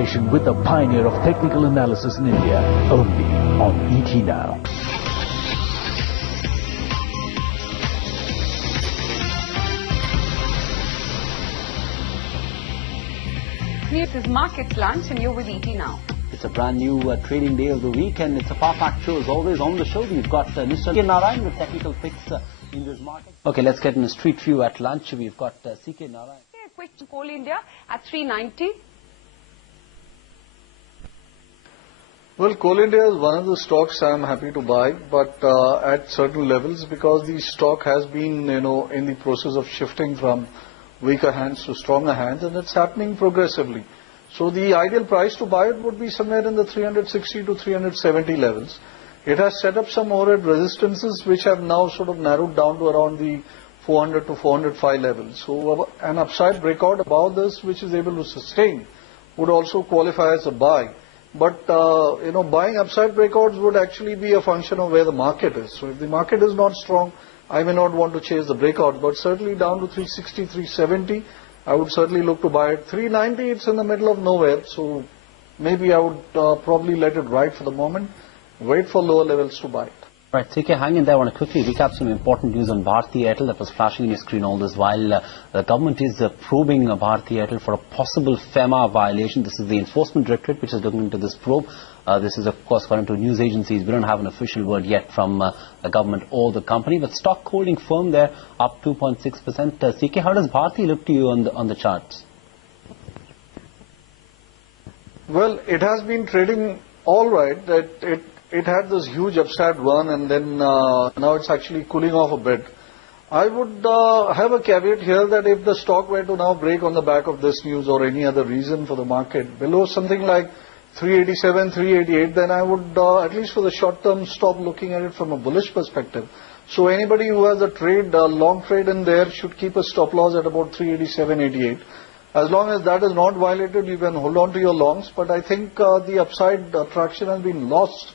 affiliation with a pioneer of technical analysis in India, only on ET Now. It is Markets Lunch and you're with ET Now. It's a brand new trading day of the week and it's a power-packed show as always. On the show we've got Mr. K.Narayan with technical picks in this market. Okay, let's get in a street view at lunch. We've got C.K.Narayan. A quick to Coal India at 390. Well, Coal India is one of the stocks I'm happy to buy, but at certain levels, because the stock has been, in the process of shifting from weaker hands to stronger hands, and it's happening progressively. So the ideal price to buy it would be somewhere in the 360 to 370 levels. It has set up some overhead resistances which have now sort of narrowed down to around the 400 to 405 levels. So an upside breakout above this which is able to sustain would also qualify as a buy. But, buying upside breakouts would actually be a function of where the market is. So if the market is not strong, I may not want to chase the breakout, but certainly down to 360, 370, I would certainly look to buy it. 390, it's in the middle of nowhere, so maybe I would probably let it ride for the moment, wait for lower levels to buy it. Right, CK, hang in there. I want to quickly recap some important news on Bharti that was flashing on your screen all this while. The government is probing Bharti for a possible FEMA violation. This is the Enforcement Directorate which is looking into this probe. This is, of course, according to news agencies. We don't have an official word yet from the government or the company, but stock holding firm there up 2.6%. CK, how does Bharti look to you on the charts? Well, it has been trading all right. That it had this huge upside run and then now it's actually cooling off a bit. I would have a caveat here that if the stock were to now break on the back of this news or any other reason for the market below something like 387, 388, then I would at least for the short term stop looking at it from a bullish perspective. So anybody who has a long trade in there should keep a stop loss at about 387, 88. As long as that is not violated, you can hold on to your longs, but I think the upside traction has been lost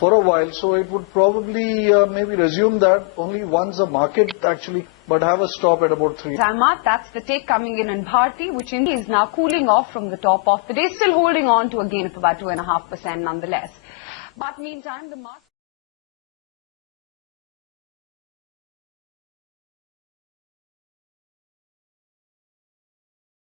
for a while, so it would probably maybe resume that only once the market actually, but have a stop at about 3. That's the take coming in Bharti, which is now cooling off from the top of the day, still holding on to a gain of about 2.5% nonetheless. But meantime, the market